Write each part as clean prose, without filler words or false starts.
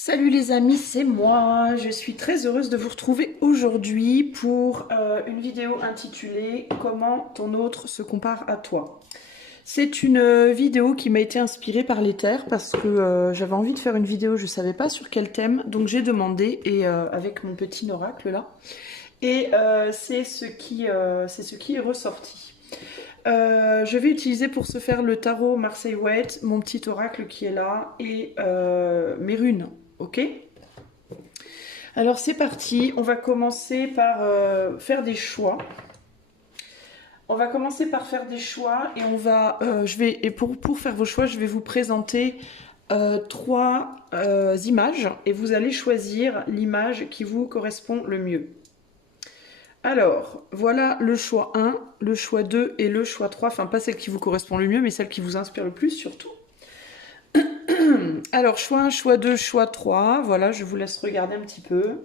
Salut les amis, c'est moi. Je suis très heureuse de vous retrouver aujourd'hui pour une vidéo intitulée Comment ton autre se compare à toi. C'est une vidéo qui m'a été inspirée par l'éther parce que j'avais envie de faire une vidéo, je ne savais pas sur quel thème, donc j'ai demandé et avec mon petit oracle là. Et c'est ce qui est ressorti. Je vais utiliser pour ce faire le tarot Marseille White, mon petit oracle qui est là, et mes runes, ok? Alors c'est parti, on va commencer par faire des choix. On va commencer par faire des choix et on va, pour faire vos choix, je vais vous présenter trois images et vous allez choisir l'image qui vous correspond le mieux. Alors, voilà le choix 1, le choix 2 et le choix 3. Enfin, pas celle qui vous correspond le mieux, mais celle qui vous inspire le plus surtout. Alors, choix 1, choix 2, choix 3. Voilà, je vous laisse regarder un petit peu.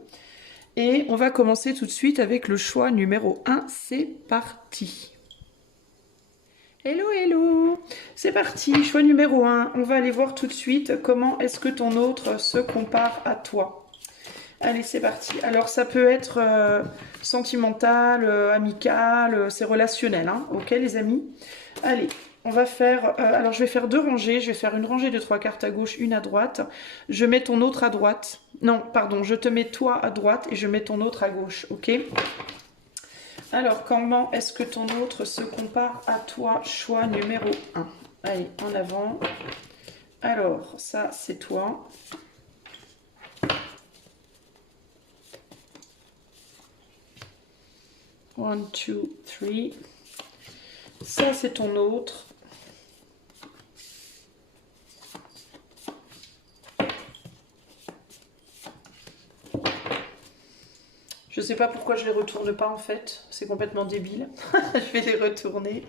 Et on va commencer tout de suite avec le choix numéro 1. C'est parti. Hello, hello. C'est parti, choix numéro 1. On va aller voir tout de suite comment est-ce que ton autre se compare à toi. Allez, c'est parti. Alors, ça peut être sentimental, amical, c'est relationnel, hein. Ok, les amis? Allez, on va faire... alors, je vais faire deux rangées. Je vais faire une rangée de 3 cartes à gauche, une à droite. Je mets ton autre à droite. Non, pardon, je te mets toi à droite et je mets ton autre à gauche, ok? Alors, comment est-ce que ton autre se compare à toi? Choix numéro 1. Allez, en avant. Alors, ça, c'est toi. 1, 2, 3. Ça, c'est ton autre. Je sais pas pourquoi je les retourne pas en fait. C'est complètement débile. Je vais les retourner.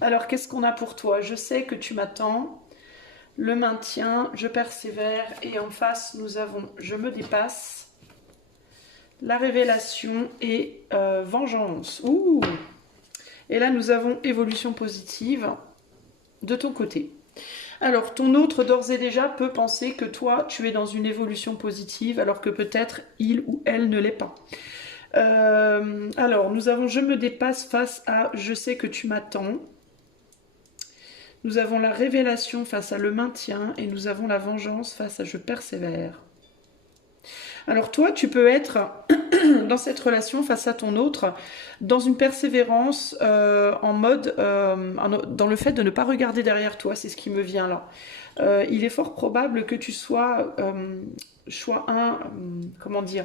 Alors, qu'est-ce qu'on a pour toi? Je sais que tu m'attends. Le maintien, je persévère. Et en face, nous avons je me dépasse. La révélation et vengeance. Ouh! Et là, nous avons évolution positive de ton côté. Alors, ton autre, d'ores et déjà, peut penser que toi, tu es dans une évolution positive, alors que peut-être il ou elle ne l'est pas. Alors, nous avons je me dépasse face à je sais que tu m'attends. Nous avons la révélation face à le maintien et nous avons la vengeance face à je persévère. Alors toi, tu peux être dans cette relation face à ton autre, dans une persévérance en mode, dans le fait de ne pas regarder derrière toi, c'est ce qui me vient là. Il est fort probable que tu sois, choix 1, comment dire,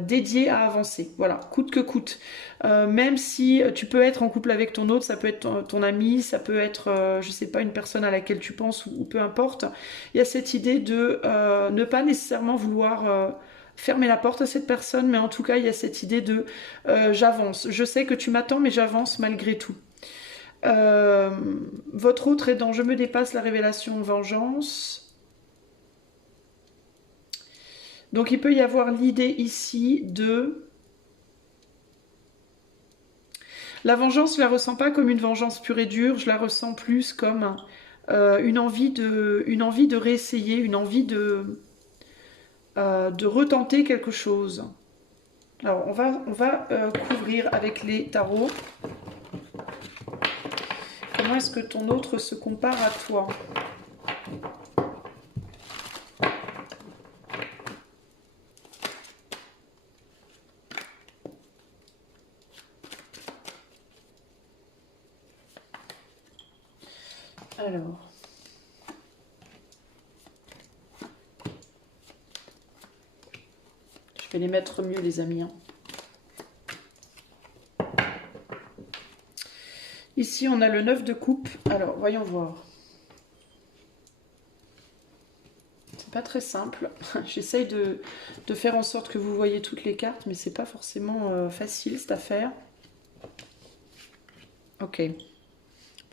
dédié à avancer, voilà, coûte que coûte. Même si tu peux être en couple avec ton autre, ça peut être ton ami, ça peut être, je sais pas, une personne à laquelle tu penses ou peu importe. Il y a cette idée de ne pas nécessairement vouloir fermer la porte à cette personne, mais en tout cas, il y a cette idée de j'avance. Je sais que tu m'attends, mais j'avance malgré tout. Votre autre est dans je me dépasse la révélation vengeance. Donc il peut y avoir l'idée ici de... La vengeance, je la ressens pas comme une vengeance pure et dure, je la ressens plus comme une envie de réessayer, une envie de retenter quelque chose. Alors on va couvrir avec les tarots. Comment est-ce que ton autre se compare à toi ? Alors, je vais les mettre mieux les amis. Hein. Ici on a le 9 de coupe. Alors voyons voir. C'est pas très simple. J'essaye de faire en sorte que vous voyez toutes les cartes, mais c'est pas forcément facile cette affaire. Ok.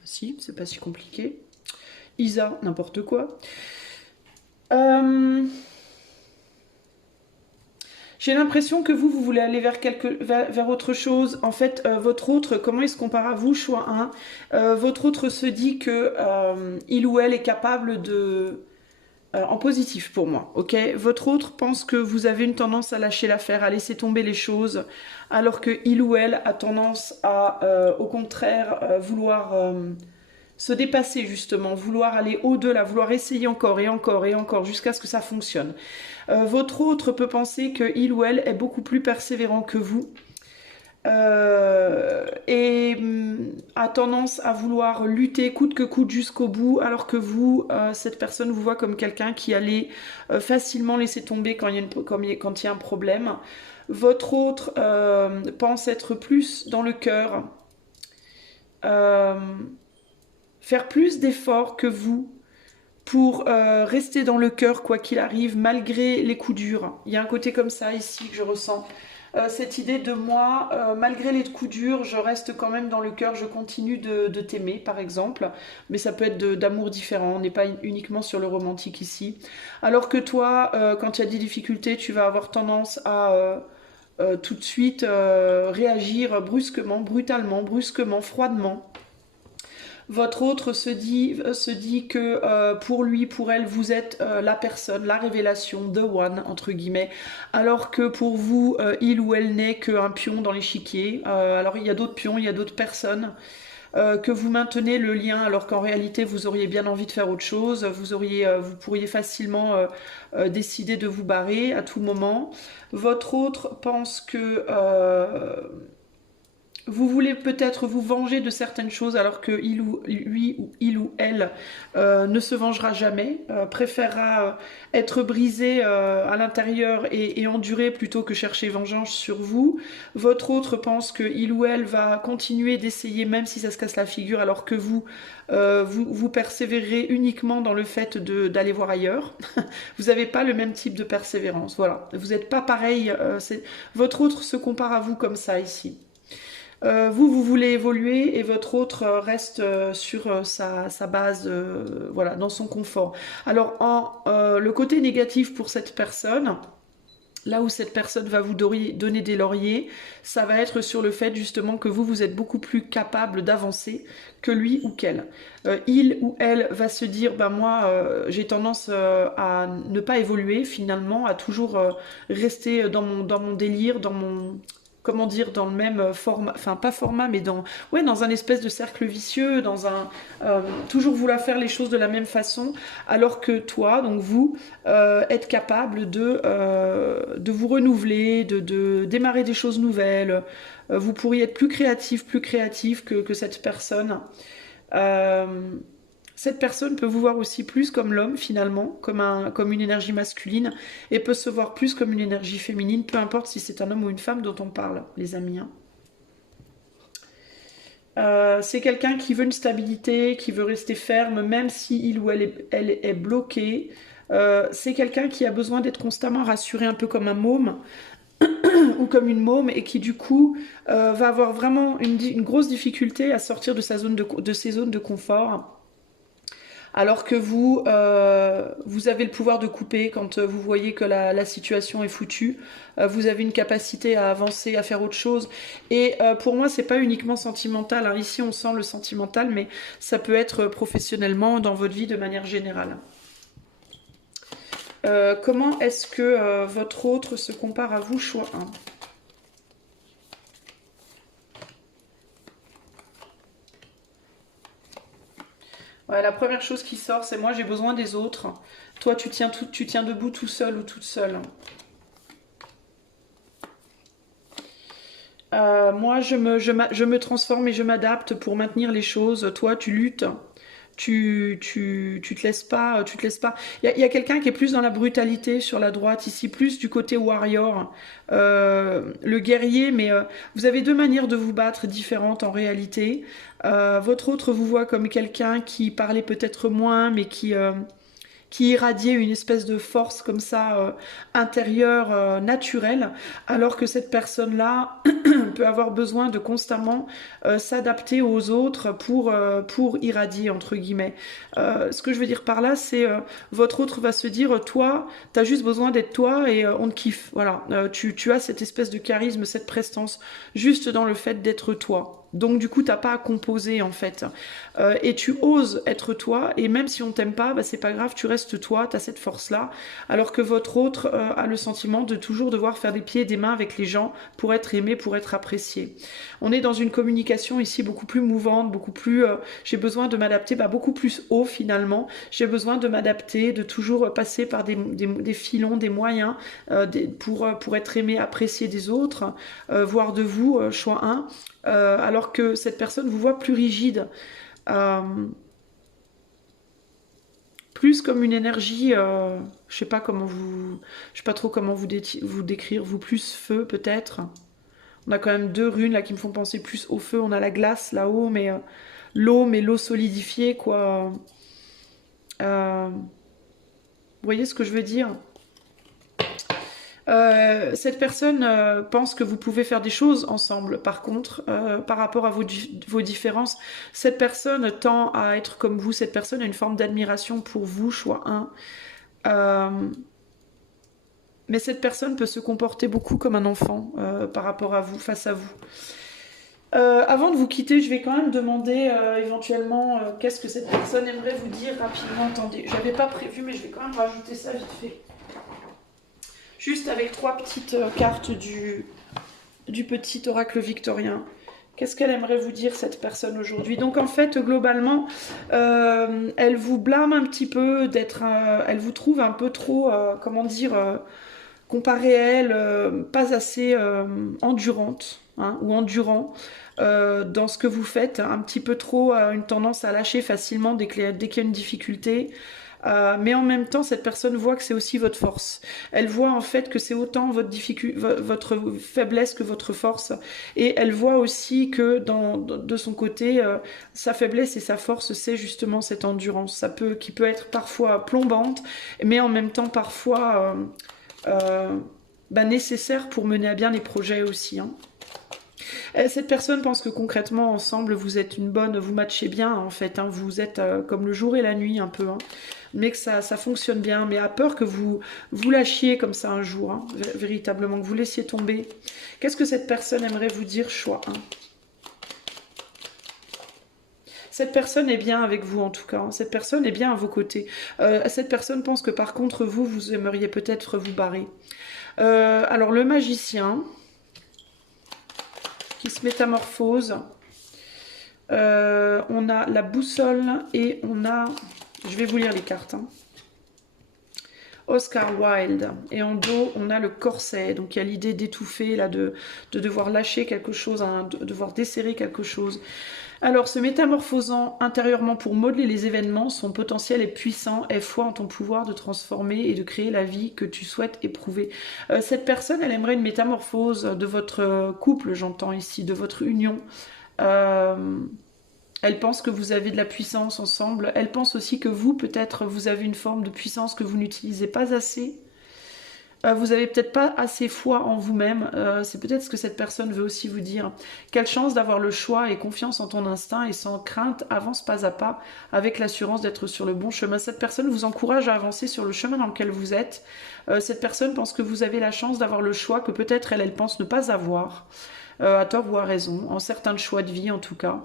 Si, c'est pas si compliqué. Isa, n'importe quoi. J'ai l'impression que vous voulez aller vers autre chose. En fait, votre autre, comment il se compare à vous, choix 1 votre autre se dit que il ou elle est capable en positif pour moi, ok? Votre autre pense que vous avez une tendance à lâcher l'affaire, à laisser tomber les choses, alors que il ou elle a tendance à, au contraire, vouloir se dépasser justement, vouloir aller au-delà, vouloir essayer encore et encore et encore jusqu'à ce que ça fonctionne. Votre autre peut penser que il ou elle est beaucoup plus persévérant que vous. Et a tendance à vouloir lutter coûte que coûte jusqu'au bout, alors que vous, cette personne vous voit comme quelqu'un qui allait facilement laisser tomber quand il y a un problème. Votre autre pense être plus dans le cœur, faire plus d'efforts que vous pour rester dans le cœur quoi qu'il arrive, malgré les coups durs. Il y a un côté comme ça ici que je ressens. Cette idée de moi, malgré les coups durs, je reste quand même dans le cœur, je continue de t'aimer par exemple, mais ça peut être d'amour différent, on n'est pas uniquement sur le romantique ici. Alors que toi, quand il y a des difficultés, tu vas avoir tendance à tout de suite réagir brusquement, brutalement, brusquement, froidement. Votre autre se dit que pour lui, pour elle, vous êtes la personne, la révélation, the one, entre guillemets, alors que pour vous, il ou elle n'est qu'un pion dans l'échiquier. Alors il y a d'autres pions, il y a d'autres personnes, que vous maintenez le lien, alors qu'en réalité, vous auriez bien envie de faire autre chose, vous pourriez facilement décider de vous barrer à tout moment. Votre autre pense que vous voulez peut-être vous venger de certaines choses alors que il ou elle ne se vengera jamais, préférera être brisé à l'intérieur et endurer plutôt que chercher vengeance sur vous. Votre autre pense que il ou elle va continuer d'essayer même si ça se casse la figure alors que vous persévérez uniquement dans le fait d'aller voir ailleurs. Vous n'avez pas le même type de persévérance, voilà. Vous n'êtes pas pareil, votre autre se compare à vous comme ça ici. Vous voulez évoluer et votre autre reste sur sa base, voilà, dans son confort. Alors, le côté négatif pour cette personne, là où cette personne va vous donner des lauriers, ça va être sur le fait justement que vous êtes beaucoup plus capable d'avancer que lui ou qu'elle. Il ou elle va se dire, ben moi, j'ai tendance à ne pas évoluer finalement, à toujours rester dans mon délire, dans mon... Comment dire, dans le même format, enfin pas format, mais dans un espèce de cercle vicieux, toujours vouloir faire les choses de la même façon, alors que toi, donc vous, êtes capable de vous renouveler, de démarrer des choses nouvelles. Vous pourriez être plus créatif que cette personne. Cette personne peut vous voir aussi plus comme l'homme finalement, comme une énergie masculine, et peut se voir plus comme une énergie féminine, peu importe si c'est un homme ou une femme dont on parle, les amis. C'est quelqu'un qui veut une stabilité, qui veut rester ferme, même si il ou elle est bloqué. C'est quelqu'un qui a besoin d'être constamment rassuré, un peu comme un môme, ou comme une môme, et qui du coup va avoir vraiment une grosse difficulté à sortir de ses zones de confort. Alors que vous avez le pouvoir de couper quand vous voyez que la situation est foutue. Vous avez une capacité à avancer, à faire autre chose. Et pour moi, c'est pas uniquement sentimental, hein. Ici, on sent le sentimental, mais ça peut être professionnellement, dans votre vie de manière générale. Comment est-ce que votre autre se compare à vous, choix 1? Ouais, la première chose qui sort, c'est moi j'ai besoin des autres. Toi tu tiens debout tout seul ou toute seule. Moi je me transforme et je m'adapte pour maintenir les choses. Toi tu luttes. Tu te laisses pas, tu te laisses pas. Il y a quelqu'un qui est plus dans la brutalité sur la droite, ici plus du côté warrior, le guerrier, mais vous avez deux manières de vous battre différentes en réalité. Votre autre vous voit comme quelqu'un qui parlait peut-être moins, mais qui irradiait une espèce de force comme ça intérieure, naturelle, alors que cette personne-là peut avoir besoin de constamment s'adapter aux autres pour irradier, entre guillemets. Ce que je veux dire par là, c'est votre autre va se dire, toi, t'as juste besoin d'être toi et on te kiffe. Voilà, tu as cette espèce de charisme, cette prestance, juste dans le fait d'être toi. Donc du coup, t'as pas à composer en fait. Et tu oses être toi, et même si on t'aime pas, bah, c'est pas grave, tu restes toi, t'as cette force-là. Alors que votre autre a le sentiment de toujours devoir faire des pieds et des mains avec les gens pour être aimé, pour être apprécié. On est dans une communication ici beaucoup plus mouvante, beaucoup plus... j'ai besoin de m'adapter, bah, beaucoup plus haut finalement. J'ai besoin de m'adapter, de toujours passer par des filons, des moyens pour être aimé, apprécié des autres, voire de vous, choix 1. Alors que cette personne vous voit plus rigide, euh, plus comme une énergie, je sais pas comment vous, je sais pas trop comment vous décrire, vous plus feu peut-être. On a quand même 2 runes là qui me font penser plus au feu. On a la glace là-haut, mais l'eau solidifiée quoi. Vous voyez ce que je veux dire? Cette personne pense que vous pouvez faire des choses ensemble. Par contre, par rapport à vos différences, cette personne tend à être comme vous. Cette personne a une forme d'admiration pour vous, choix 1. Mais cette personne peut se comporter beaucoup comme un enfant par rapport à vous, face à vous. Avant de vous quitter, je vais quand même demander éventuellement qu'est-ce que cette personne aimerait vous dire rapidement. Attendez, je n'avais pas prévu, mais je vais quand même rajouter ça vite fait. Juste avec 3 petites cartes du petit oracle victorien. Qu'est-ce qu'elle aimerait vous dire, cette personne, aujourd'hui? Donc, en fait, globalement, elle vous blâme un petit peu d'être... elle vous trouve un peu trop, comment dire, comparée à elle, pas assez endurante, hein, ou endurant dans ce que vous faites. Un petit peu trop une tendance à lâcher facilement dès qu'il y a une difficulté. Mais en même temps, cette personne voit que c'est aussi votre force. Elle voit en fait que c'est autant votre faiblesse que votre force. Et elle voit aussi que de son côté, sa faiblesse et sa force, c'est justement cette endurance. Qui peut être parfois plombante, mais en même temps parfois nécessaire pour mener à bien les projets aussi. Hein. Cette personne pense que concrètement, ensemble, vous matchez bien en fait. Hein, vous êtes comme le jour et la nuit un peu. Hein, mais que ça fonctionne bien. Mais a peur que vous lâchiez comme ça un jour, hein, véritablement, que vous laissiez tomber. Qu'est-ce que cette personne aimerait vous dire, choix 1? Cette personne est bien avec vous en tout cas. Hein. Cette personne est bien à vos côtés. Cette personne pense que par contre vous aimeriez peut-être vous barrer. Alors le magicien qui se métamorphose. On a la boussole et on a... Je vais vous lire les cartes. Hein. Oscar Wilde. Et en dos, on a le corset. Donc il y a l'idée d'étouffer, là, de devoir lâcher quelque chose, hein, de devoir desserrer quelque chose. Alors, se métamorphosant intérieurement pour modeler les événements, son potentiel est puissant, aie foi en ton pouvoir de transformer et de créer la vie que tu souhaites éprouver. Cette personne, elle aimerait une métamorphose de votre couple, j'entends ici, de votre union. Elle pense que vous avez de la puissance ensemble. Elle pense aussi que vous, peut-être, vous avez une forme de puissance que vous n'utilisez pas assez. Vous avez peut-être pas assez foi en vous-même. C'est peut-être ce que cette personne veut aussi vous dire. Quelle chance d'avoir le choix et confiance en ton instinct et sans crainte, avance pas à pas avec l'assurance d'être sur le bon chemin. Cette personne vous encourage à avancer sur le chemin dans lequel vous êtes. Cette personne pense que vous avez la chance d'avoir le choix que peut-être elle pense ne pas avoir. À tort ou à raison, en certains choix de vie en tout cas.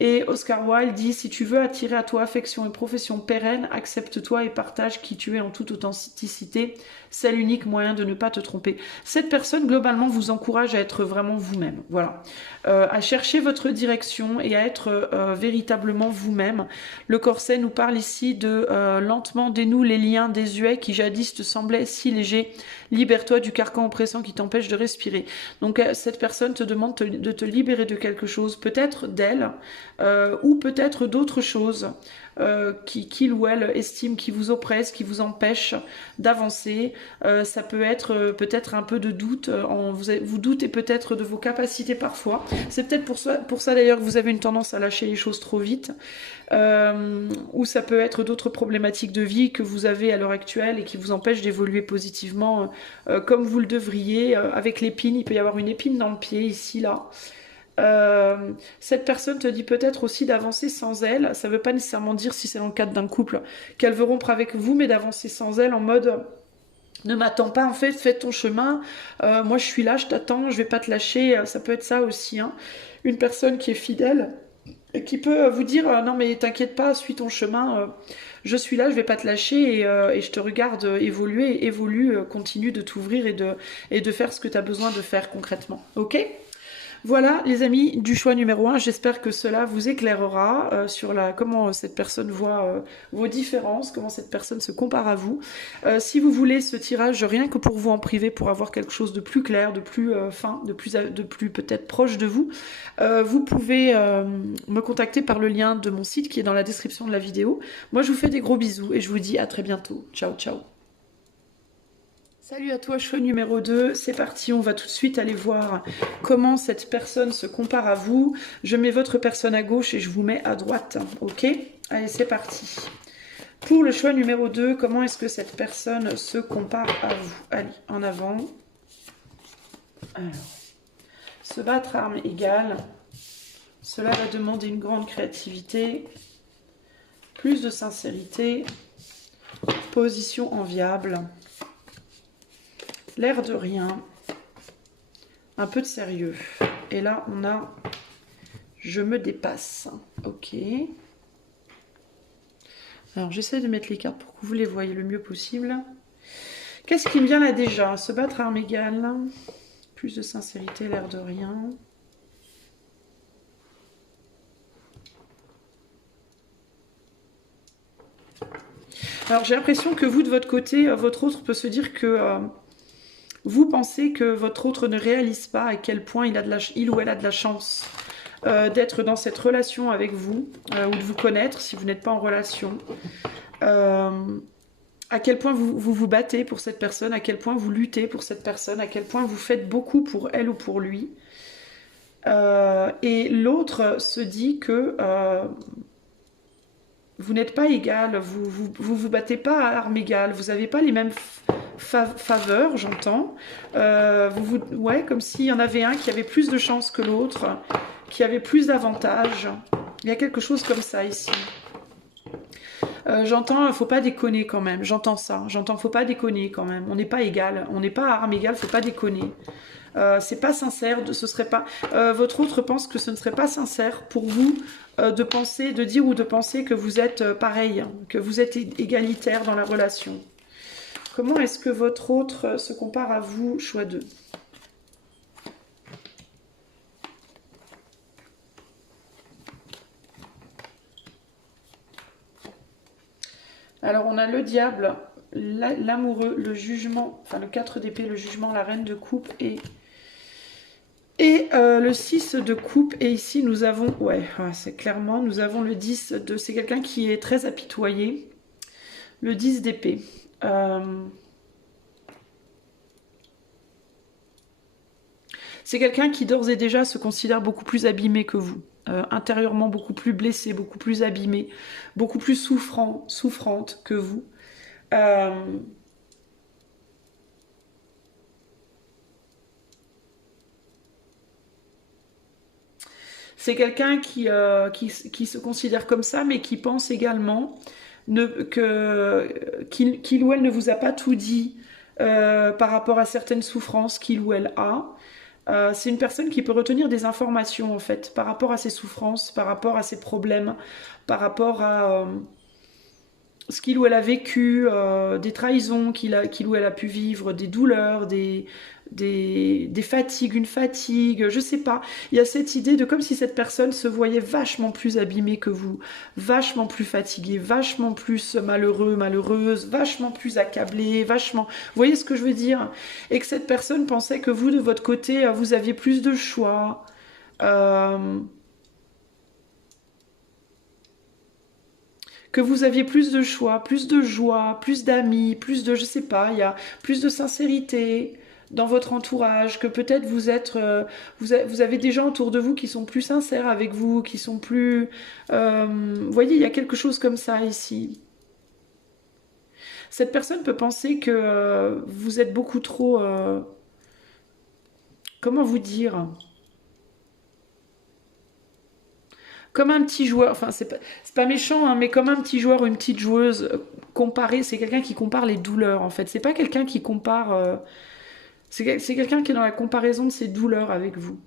Et Oscar Wilde dit, si tu veux attirer à toi affection et profession pérenne, accepte-toi et partage qui tu es en toute authenticité. C'est l'unique moyen de ne pas te tromper. Cette personne, globalement, vous encourage à être vraiment vous-même. Voilà. À chercher votre direction et à être véritablement vous-même. Le corset nous parle ici de lentement dénoue les liens désuets qui jadis te semblaient si légers. Libère-toi du carcan oppressant qui t'empêche de respirer. Donc cette personne te demande de te libérer de quelque chose, peut-être d'elle, ou peut-être d'autres choses qu'il ou elle estime qui vous oppresse, qui vous empêche d'avancer. Ça peut être peut-être un peu de doute, vous doutez peut-être de vos capacités parfois. C'est peut-être pour ça d'ailleurs que vous avez une tendance à lâcher les choses trop vite. Ou ça peut être d'autres problématiques de vie que vous avez à l'heure actuelle et qui vous empêchent d'évoluer positivement comme vous le devriez. Avec l'épine, il peut y avoir une épine dans le pied, ici, là. Cette personne te dit peut-être aussi d'avancer sans elle. Ça ne veut pas nécessairement dire, si c'est dans le cadre d'un couple, qu'elle veut rompre avec vous, mais d'avancer sans elle en mode Ne m'attends pas, en fait, fais ton chemin. Moi, je suis là, je t'attends, je vais pas te lâcher. Ça peut être ça aussi, hein. Une personne qui est fidèle et qui peut vous dire non, mais t'inquiète pas, suis ton chemin. Je suis là, je vais pas te lâcher et je te regarde évoluer, évolue, continue de t'ouvrir et de faire ce que tu as besoin de faire concrètement. Ok? Voilà, les amis, du choix numéro un. J'espère que cela vous éclairera sur comment cette personne voit vos différences, comment cette personne se compare à vous. Si vous voulez ce tirage rien que pour vous en privé, pour avoir quelque chose de plus clair, de plus fin, de plus peut-être proche de vous, vous pouvez me contacter par le lien de mon site qui est dans la description de la vidéo. Moi, je vous fais des gros bisous et je vous dis à très bientôt. Ciao, ciao. Salut à toi, choix numéro 2, c'est parti, on va tout de suite aller voir comment cette personne se compare à vous. Je mets votre personne à gauche et je vous mets à droite, ok? Allez, c'est parti. Pour le choix numéro 2, comment est-ce que cette personne se compare à vous? Allez, en avant. Alors, se battre à armes égales, cela va demander une grande créativité, plus de sincérité, position enviable. L'air de rien, un peu de sérieux. Et là, on a je me dépasse. Ok. Alors, j'essaie de mettre les cartes pour que vous les voyez le mieux possible. Qu'est-ce qui me vient là déjà? Se battre à armes égales, plus de sincérité, l'air de rien. Alors, j'ai l'impression que vous, de votre côté, votre autre peut se dire que... vous pensez que votre autre ne réalise pas à quel point il ou elle a de la chance d'être dans cette relation avec vous, ou de vous connaître si vous n'êtes pas en relation. À quel point vous battez pour cette personne, à quel point vous luttez pour cette personne, à quel point vous faites beaucoup pour elle ou pour lui. Et l'autre se dit que vous n'êtes pas égal, vous battez pas à armes égales, vous n'avez pas les mêmes faveurs, j'entends. Ouais, comme s'il y en avait un qui avait plus de chance que l'autre, qui avait plus d'avantages. Il y a quelque chose comme ça ici. J'entends, faut pas déconner quand même. J'entends ça. J'entends, faut pas déconner quand même. On n'est pas égal. On n'est pas à armes égales, faut pas déconner. C'est pas sincère. Ce serait pas. Votre autre pense que ce ne serait pas sincère pour vous de penser, de dire ou de penser que vous êtes pareil, que vous êtes égalitaire dans la relation. Comment est-ce que votre autre se compare à vous, choix 2? Alors, on a le diable, l'amoureux, le jugement, enfin le 4 d'épée, le jugement, la reine de coupe et le 6 de coupe. Et ici, nous avons, ouais, c'est clairement, nous avons le 10 de... C'est quelqu'un qui est très apitoyé. Le 10 d'épée. C'est quelqu'un qui d'ores et déjà se considère beaucoup plus abîmé que vous. Intérieurement beaucoup plus blessé, beaucoup plus abîmé, beaucoup plus souffrante que vous. C'est quelqu'un qui se considère comme ça, mais qui pense également qu'il ou elle ne vous a pas tout dit par rapport à certaines souffrances qu'il ou elle a. C'est une personne qui peut retenir des informations en fait par rapport à ses souffrances, par rapport à ses problèmes, par rapport à ce qu'il ou elle a vécu, des trahisons qu'il ou elle a pu vivre, des douleurs, des fatigues, une fatigue, je sais pas. Il y a cette idée de comme si cette personne se voyait vachement plus abîmée que vous, vachement plus fatiguée, vachement plus malheureux, malheureuse, vachement plus accablée, vachement... Vous voyez ce que je veux dire? Et que cette personne pensait que vous, de votre côté, vous aviez plus de choix, que vous aviez plus de choix, plus de joie, plus d'amis, plus de, je sais pas, il y a plus de sincérité dans votre entourage, que peut-être vous avez des gens autour de vous qui sont plus sincères avec vous, qui sont plus... vous voyez, il y a quelque chose comme ça ici. Cette personne peut penser que vous êtes beaucoup trop... comment vous dire? comme un petit joueur, enfin c'est pas méchant, hein, mais comme un petit joueur ou une petite joueuse, comparé, c'est quelqu'un qui compare les douleurs en fait. C'est pas quelqu'un qui compare, c'est quelqu'un qui est dans la comparaison de ses douleurs avec vous.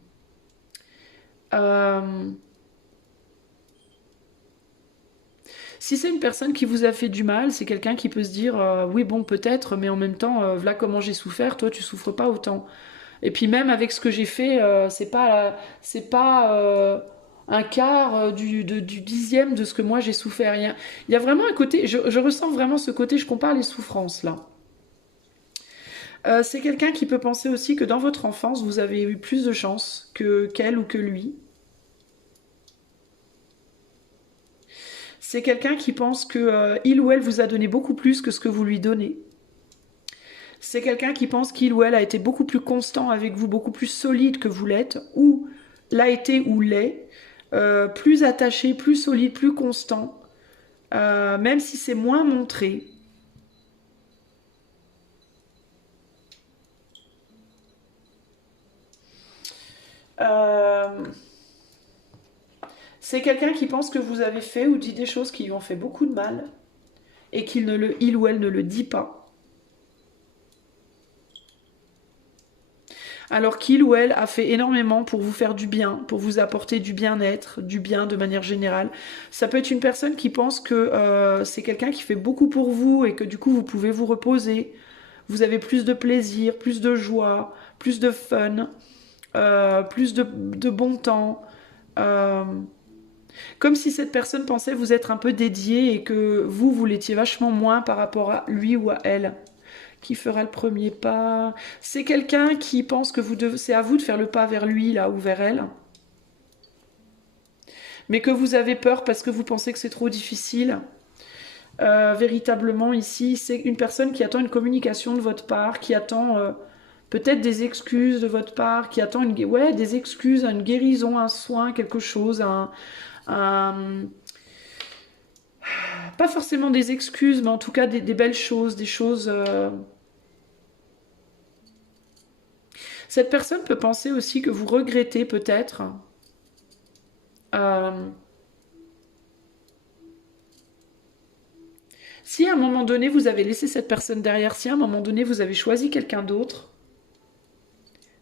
Euh, Si c'est une personne qui vous a fait du mal, c'est quelqu'un qui peut se dire oui bon peut-être, mais en même temps voilà comment j'ai souffert, toi tu souffres pas autant. Et puis même avec ce que j'ai fait, c'est pas un quart du dixième de ce que moi j'ai souffert. Il y a vraiment un côté, je ressens vraiment ce côté, je compare les souffrances là. C'est quelqu'un qui peut penser aussi que dans votre enfance, vous avez eu plus de chance que qu'elle ou que lui. C'est quelqu'un qui pense que il ou elle vous a donné beaucoup plus que ce que vous lui donnez. C'est quelqu'un qui pense qu'il ou elle a été beaucoup plus constant avec vous, beaucoup plus solide que vous l'êtes, ou l'a été ou l'est, plus attaché, plus solide, plus constant, même si c'est moins montré. Euh, c'est quelqu'un qui pense que vous avez fait ou dit des choses qui lui ont fait beaucoup de mal et il ou elle ne le dit pas. Alors qu'il ou elle a fait énormément pour vous faire du bien, pour vous apporter du bien-être, du bien de manière générale. Ça peut être une personne qui pense que c'est quelqu'un qui fait beaucoup pour vous et que du coup vous pouvez vous reposer. Vous avez plus de plaisir, plus de joie, plus de fun, plus de bon temps. Euh, Comme si cette personne pensait vous être un peu dédié et que vous l'étiez vachement moins par rapport à lui ou à elle. Qui fera le premier pas? C'est quelqu'un qui pense que c'est à vous de faire le pas vers lui là ou vers elle, mais que vous avez peur parce que vous pensez que c'est trop difficile. Véritablement ici, c'est une personne qui attend une communication de votre part, qui attend peut-être des excuses de votre part, qui attend ouais, des excuses, une guérison, un soin, quelque chose, un- pas forcément des excuses, mais en tout cas des belles choses, des choses. Cette personne peut penser aussi que vous regrettez peut-être. euh, Si à un moment donné vous avez laissé cette personne derrière, si à un moment donné vous avez choisi quelqu'un d'autre,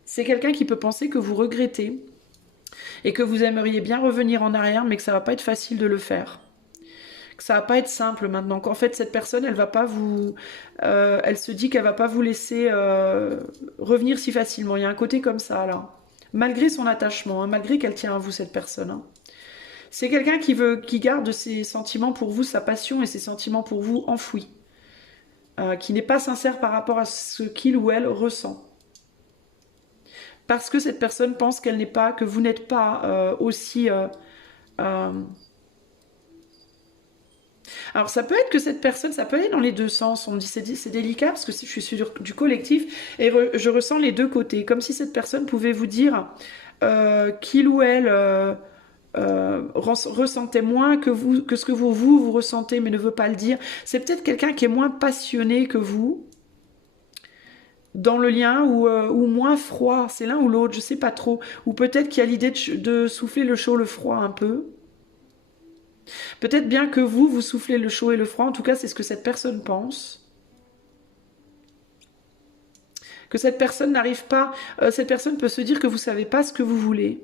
c'est quelqu'un qui peut penser que vous regrettez et que vous aimeriez bien revenir en arrière, mais que ça va pas être facile de le faire. Que ça va pas être simple maintenant. Qu'en fait cette personne, elle va pas vous, elle se dit qu'elle va pas vous laisser revenir si facilement. Il y a un côté comme ça là, malgré son attachement, hein, malgré qu'elle tient à vous cette personne. Hein. C'est quelqu'un qui garde ses sentiments pour vous, sa passion et ses sentiments pour vous enfouis, qui n'est pas sincère par rapport à ce qu'il ou elle ressent. Parce que cette personne pense qu'elle n'est pas, que vous n'êtes pas aussi. Euh, Alors ça peut être que cette personne, ça peut aller dans les deux sens. On me dit c'est délicat parce que je suis sur du collectif et je ressens les deux côtés. Comme si cette personne pouvait vous dire qu'il ou elle ressentait moins que vous, que ce que vous ressentez, mais ne veut pas le dire. C'est peut-être quelqu'un qui est moins passionné que vous dans le lien ou moins froid. C'est l'un ou l'autre, je sais pas trop. Ou peut-être qu'il y a l'idée de souffler le chaud, le froid un peu. Peut-être bien que vous soufflez le chaud et le froid. En tout cas, c'est ce que cette personne pense. Que cette personne n'arrive pas. Cette personne peut se dire que vous savez pas ce que vous voulez.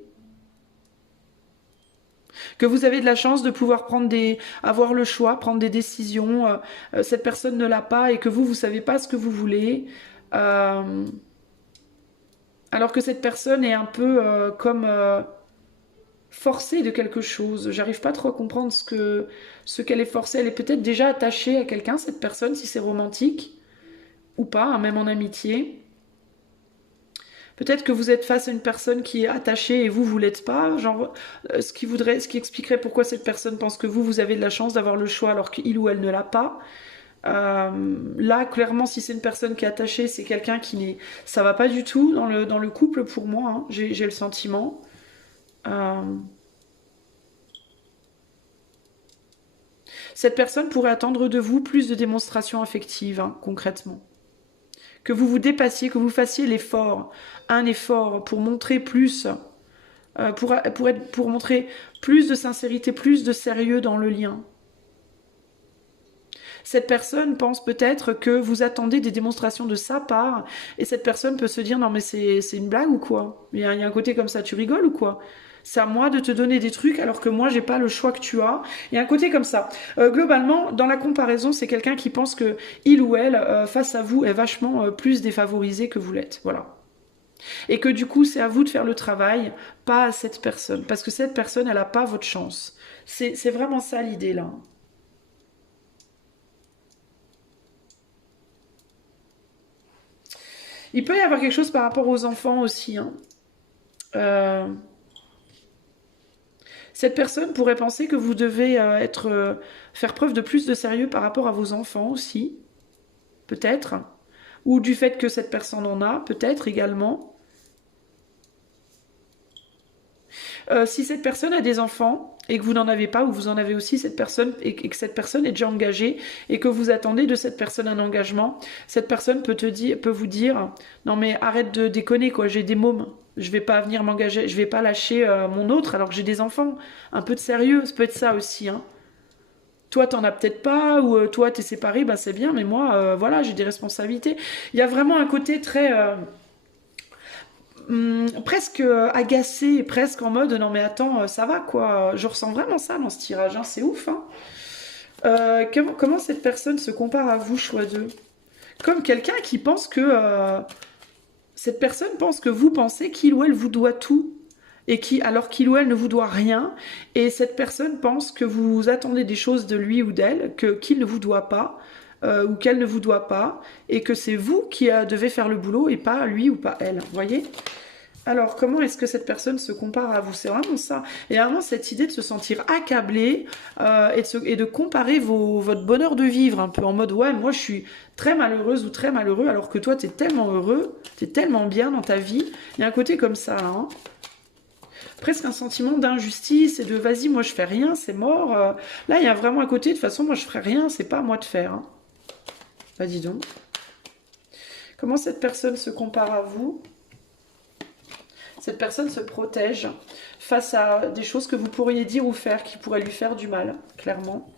Que vous avez de la chance de pouvoir avoir le choix, prendre des décisions. Cette personne ne l'a pas et que vous savez pas ce que vous voulez. Euh, alors que cette personne est un peu comme forcée de quelque chose. J'arrive pas trop à comprendre ce qu'elle est forcée. Elle est peut-être déjà attachée à quelqu'un, cette personne, si c'est romantique ou pas, hein, même en amitié. Peut-être que vous êtes face à une personne qui est attachée et vous l'êtes pas. Genre, ce qui expliquerait pourquoi cette personne pense que vous avez de la chance d'avoir le choix alors qu'il ou elle ne l'a pas. Là, clairement, si c'est une personne qui est attachée, c'est quelqu'un qui n'est, ça va pas du tout dans le couple pour moi. Hein, j'ai le sentiment. Euh, Cette personne pourrait attendre de vous plus de démonstrations affectives, hein, concrètement. Que vous vous dépassiez, que vous fassiez l'effort, un effort pour montrer plus, pour montrer plus de sincérité, plus de sérieux dans le lien. Cette personne pense peut-être que vous attendez des démonstrations de sa part, et cette personne peut se dire non mais c'est une blague ou quoi? Il y a un côté comme ça, tu rigoles ou quoi? C'est à moi de te donner des trucs alors que moi j'ai pas le choix que tu as. Il y a un côté comme ça. Globalement, dans la comparaison, c'est quelqu'un qui pense que il ou elle, face à vous, est vachement plus défavorisé que vous l'êtes. Voilà. Et que du coup, c'est à vous de faire le travail, pas à cette personne. Parce que cette personne, elle n'a pas votre chance. C'est vraiment ça l'idée là. Il peut y avoir quelque chose par rapport aux enfants aussi, hein. Euh, Cette personne pourrait penser que vous devez faire preuve de plus de sérieux par rapport à vos enfants aussi, peut-être. Ou du fait que cette personne en a, peut-être également. Si cette personne a des enfants et que vous n'en avez pas, ou vous en avez aussi cette personne, et que cette personne est déjà engagée, et que vous attendez de cette personne un engagement, cette personne peut vous dire non mais arrête de déconner quoi, j'ai des mômes, je vais pas venir m'engager, je vais pas lâcher mon autre alors que j'ai des enfants. Un peu de sérieux, ça peut être ça aussi, hein. Toi, t'en as peut-être pas, ou toi, t'es séparé, ben c'est bien, mais moi, voilà, j'ai des responsabilités. Il y a vraiment un côté très presque agacé, presque en mode non mais attends, ça va quoi. Je ressens vraiment ça dans ce tirage, hein, c'est ouf. Hein. Comment cette personne se compare à vous, choix 2? Comme quelqu'un qui pense que cette personne pense que vous pensez qu'il ou elle vous doit tout. Et qui, alors qu'il ou elle ne vous doit rien, et cette personne pense que vous attendez des choses de lui ou d'elle, qu'il ne vous doit pas, ou qu'elle ne vous doit pas, et que c'est vous qui devez faire le boulot et pas lui ou pas elle. Vous voyez? Alors, comment est-ce que cette personne se compare à vous? C'est vraiment ça. Et vraiment cette idée de se sentir accablé et de comparer votre bonheur de vivre un peu en mode ouais, moi je suis très malheureuse ou très malheureux alors que toi t'es tellement heureux, t'es tellement bien dans ta vie. Il y a un côté comme ça, hein. Presque un sentiment d'injustice et de vas-y, moi je fais rien, c'est mort. Là, il y a vraiment un côté de toute façon, moi je ferai rien, c'est pas à moi de faire, hein. Bah dis donc. Comment cette personne se compare à vous? Cette personne se protège face à des choses que vous pourriez dire ou faire qui pourraient lui faire du mal, clairement.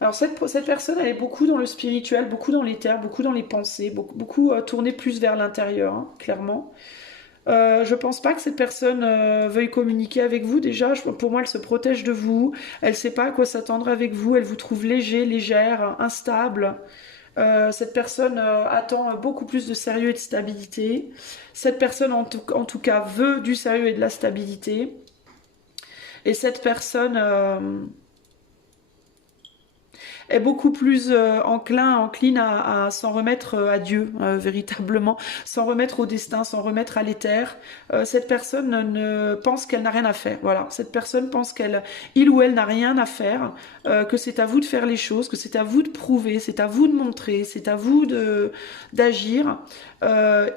Alors cette personne, elle est beaucoup dans le spirituel, beaucoup dans l'éther, beaucoup dans les pensées, beaucoup tournée plus vers l'intérieur, hein, clairement. Je pense pas que cette personne veuille communiquer avec vous déjà. Pour moi, elle se protège de vous. Elle sait pas à quoi s'attendre avec vous. Elle vous trouve léger, légère, instable. Cette personne attend beaucoup plus de sérieux et de stabilité. Cette personne, en tout cas, veut du sérieux et de la stabilité. Et cette personne est beaucoup plus encline à s'en remettre à Dieu, véritablement, s'en remettre au destin, s'en remettre à l'éther. Cette personne pense qu'elle n'a rien à faire. Voilà, cette personne pense il ou elle n'a rien à faire, que c'est à vous de faire les choses, que c'est à vous de prouver, c'est à vous de montrer, c'est à vous d'agir.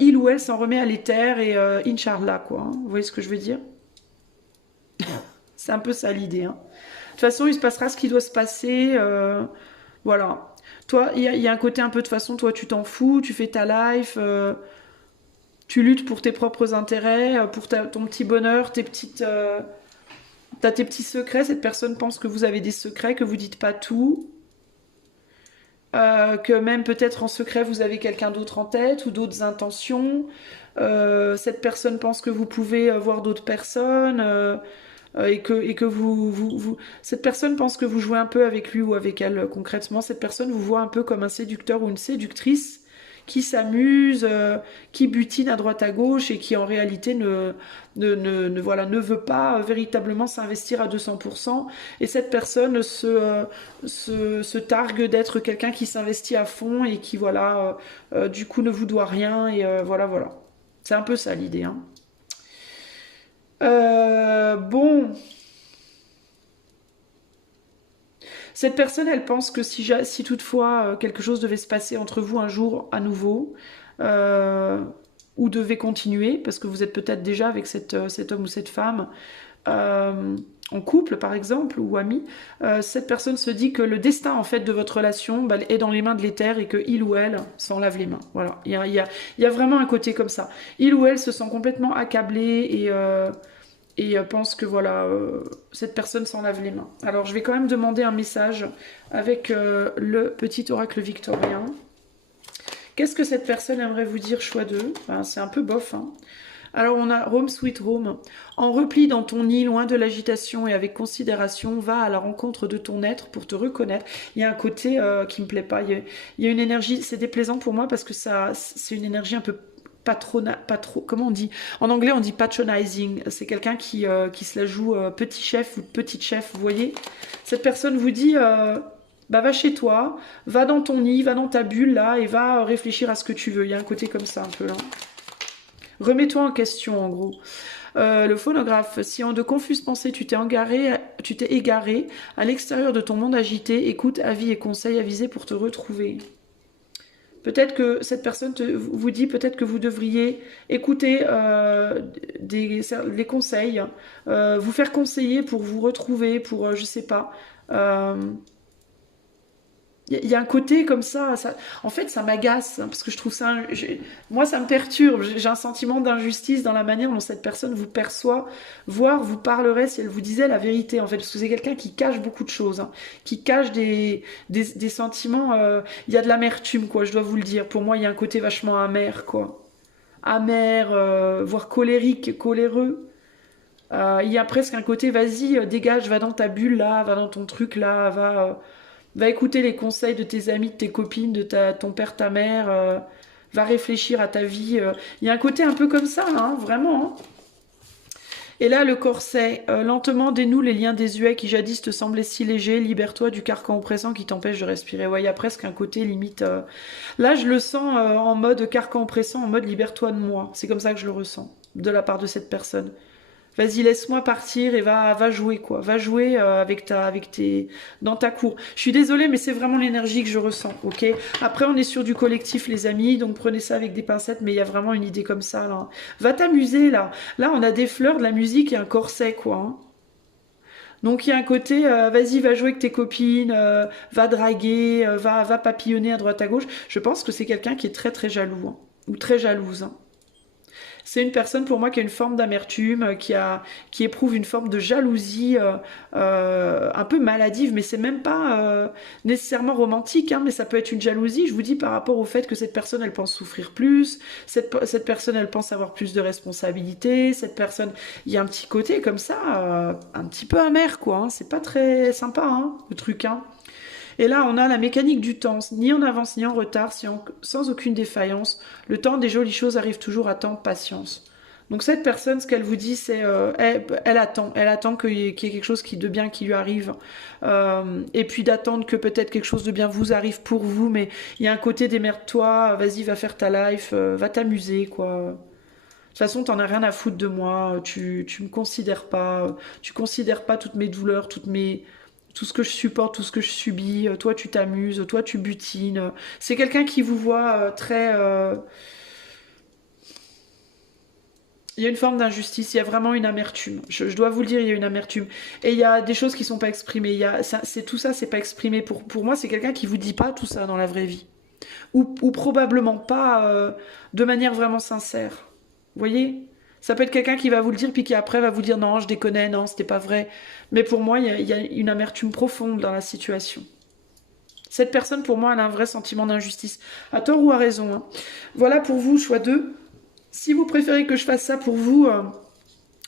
Il ou elle s'en remet à l'éther et Inch'Allah, quoi. Hein. Vous voyez ce que je veux dire? C'est un peu ça l'idée, hein. De toute façon, il se passera ce qui doit se passer. Voilà. Toi, il y a un côté un peu de façon, toi, tu t'en fous, tu fais ta life, tu luttes pour tes propres intérêts, pour ton petit bonheur, t'as tes petits secrets. Cette personne pense que vous avez des secrets, que vous dites pas tout, que même peut-être en secret vous avez quelqu'un d'autre en tête ou d'autres intentions. Cette personne pense que vous pouvez voir d'autres personnes. Et que cette personne pense que vous jouez un peu avec lui ou avec elle concrètement. Cette personne vous voit un peu comme un séducteur ou une séductrice qui s'amuse, qui butine à droite à gauche et qui en réalité voilà, ne veut pas véritablement s'investir à 200%. Et cette personne se targue d'être quelqu'un qui s'investit à fond et qui voilà, du coup ne vous doit rien et voilà voilà. C'est un peu ça l'idée, hein. Bon, cette personne, elle pense que si toutefois quelque chose devait se passer entre vous un jour à nouveau, euh, ou devait continuer, parce que vous êtes peut-être déjà avec cet homme ou cette femme, euh, en couple par exemple ou ami, cette personne se dit que le destin en fait de votre relation bah, est dans les mains de l'éther et que il ou elle s'en lave les mains. Voilà, il y a vraiment un côté comme ça. Il ou elle se sent complètement accablé et pense que voilà, cette personne s'en lave les mains. Alors je vais quand même demander un message avec le petit oracle victorien. Qu'est-ce que cette personne aimerait vous dire, choix 2? Enfin, c'est un peu bof, hein. Alors on a Home Sweet Home. En repli dans ton nid, loin de l'agitation et avec considération, va à la rencontre de ton être pour te reconnaître. Il y a un côté qui me plaît pas. Il y a une énergie, c'est déplaisant pour moi parce que ça, c'est une énergie un peu comment on dit? En anglais on dit patronizing. C'est quelqu'un qui se la joue petit chef ou petite chef, vous voyez? Cette personne vous dit... bah va chez toi, va dans ton nid, va dans ta bulle là et va réfléchir à ce que tu veux. Il y a un côté comme ça un peu là. Remets-toi en question, en gros. Le phonographe, si en de confuses pensées tu t'es égaré à l'extérieur de ton monde agité, écoute avis et conseils avisés pour te retrouver. Peut-être que cette personne vous dit peut-être que vous devriez écouter les conseils, vous faire conseiller pour vous retrouver, pour je sais pas. Il y a un côté comme ça, en fait ça m'agace, hein, parce que je trouve ça, moi ça me perturbe, j'ai un sentiment d'injustice dans la manière dont cette personne vous perçoit, voire vous parlerait si elle vous disait la vérité en fait, parce que c'est quelqu'un qui cache beaucoup de choses, hein, qui cache des sentiments, il y a de l'amertume quoi, je dois vous le dire, pour moi il y a un côté vachement amer quoi, amer, voire colérique, coléreux. Il y a presque un côté vas-y, dégage, va dans ta bulle là, va dans ton truc là, va écouter les conseils de tes amis, de tes copines, de ton père, ta mère. Va réfléchir à ta vie. Il y a un côté un peu comme ça, hein, vraiment. Hein. Et là, le corset, lentement dénoue les liens désuets qui jadis te semblaient si légers. Libère-toi du carcan oppressant qui t'empêche de respirer. Ouais, il y a presque un côté limite. Là, je le sens en mode carcan oppressant, en mode libère-toi de moi. C'est comme ça que je le ressens, de la part de cette personne. Vas-y, laisse-moi partir et va jouer quoi. Va jouer dans ta cour. Je suis désolée, mais c'est vraiment l'énergie que je ressens, ok? Après, on est sur du collectif, les amis, donc prenez ça avec des pincettes, mais il y a vraiment une idée comme ça, là. Va t'amuser, là. Là, on a des fleurs, de la musique et un corset, quoi. Hein. Donc il y a un côté, vas-y, va jouer avec tes copines, va draguer, va papillonner à droite à gauche. Je pense que c'est quelqu'un qui est très très jaloux, hein, ou très jalouse. Hein. C'est une personne pour moi qui a une forme d'amertume, qui éprouve une forme de jalousie un peu maladive, mais c'est même pas nécessairement romantique, hein, mais ça peut être une jalousie, je vous dis, par rapport au fait que cette personne, elle pense souffrir plus, cette personne, elle pense avoir plus de responsabilités, cette personne, il y a un petit côté comme ça, un petit peu amer, quoi, hein, c'est pas très sympa, hein, le truc, hein. Et là, on a la mécanique du temps, ni en avance ni en retard, sans aucune défaillance. Le temps des jolies choses arrive toujours à temps, patience. Donc cette personne, ce qu'elle vous dit, c'est elle attend qu'il y ait quelque chose de bien qui lui arrive, et puis d'attendre que peut-être quelque chose de bien vous arrive pour vous, mais il y a un côté démerde-toi, vas-y, va faire ta life, va t'amuser, quoi. De toute façon, t'en as rien à foutre de moi, tu me considères pas, tu considères pas toutes mes douleurs, tout ce que je supporte, tout ce que je subis, toi tu t'amuses, toi tu butines. C'est quelqu'un qui vous voit très... Il y a une forme d'injustice, il y a vraiment une amertume. Je dois vous le dire, il y a une amertume. Et il y a des choses qui sont pas exprimées. Tout ça, c'est pas exprimé. Pour moi, c'est quelqu'un qui vous dit pas tout ça dans la vraie vie. Ou probablement pas de manière vraiment sincère. Vous voyez? Ça peut être quelqu'un qui va vous le dire, puis qui après va vous dire non, je déconnais, non, c'était pas vrai. Mais pour moi, il y a une amertume profonde dans la situation. Cette personne, pour moi, elle a un vrai sentiment d'injustice. À tort ou à raison. Hein. Voilà pour vous, choix 2. Si vous préférez que je fasse ça pour vous